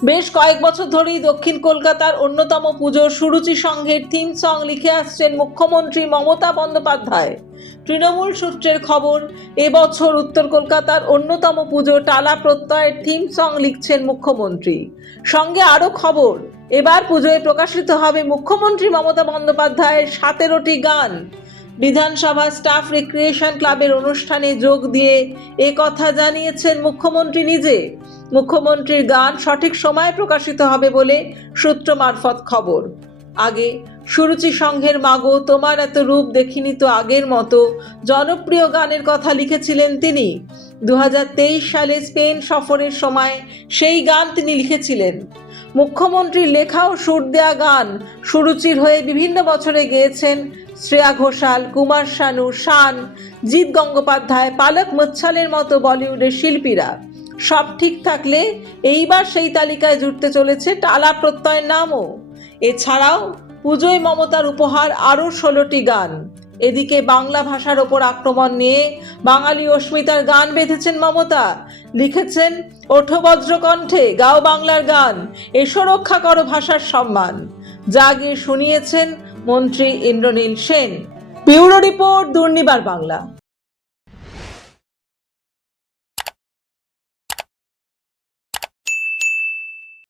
বেশ কয়েক বছর ধরেই দক্ষিণ কলকাতার অন্যতম পুজো সুরুচি সংঘের থিম সং লিখে আসছেন মুখ্যমন্ত্রী মমতা বন্দ্যোপাধ্যায়। তৃণমূল সূত্রের খবর, এবছর উত্তর কলকাতার অন্যতম পুজো টালা প্রত্যয়ের থিম সং লিখছেন মুখ্যমন্ত্রী। সঙ্গে আরও খবর, এবার পুজোয় প্রকাশিত হবে মুখ্যমন্ত্রী মমতা বন্দ্যোপাধ্যায়ের সতেরোটি গান। বিধানসভা স্টাফ রিক্রিয়েশন ক্লাবের অনুষ্ঠানে যোগ দিয়ে এ কথা জানিয়েছেন মুখ্যমন্ত্রী নিজে। মুখ্যমন্ত্রীর গান সঠিক সময়ে প্রকাশিত হবে বলে সূত্র মারফত খবর। আগে সুরুচি সংঘের মাগো তোমার এত রূপ দেখিনি তো আগের মতো জনপ্রিয় গানের কথা লিখেছিলেন তিনি। দু হাজার তেইশ সালে স্পেন সফরের সময় সেই গান তিনি লিখেছিলেন। মুখ্যমন্ত্রীর লেখা ও সুর দেয়া গান সুরুচির হয়ে বিভিন্ন বছরে গেয়েছেন শ্রেয়া ঘোষাল, কুমার শানু, শান, জিৎ গঙ্গোপাধ্যায়, পালক মুচ্ছালের মতো বলিউডের শিল্পীরা। সব ঠিক থাকলে এইবার সেই তালিকায় জুটতে চলেছে টালা প্রত্যয়ের নামও। এছাড়াও পুজোয় মমতার উপহার আরও ষোলোটি গান। এদিকে বাংলা ভাষার ওপর আক্রমণ নিয়ে বাঙালি অস্মিতার গান বেঁধেছেন মমতা। লিখেছেন, ওঠো বজ্রকণ্ঠে, গাও বাংলার গান, এসো রক্ষা করো ভাষার সম্মান। যা গিয়ে শুনিয়েছেন মন্ত্রী Indranil Sen. Bureau report Durnibar Bangla.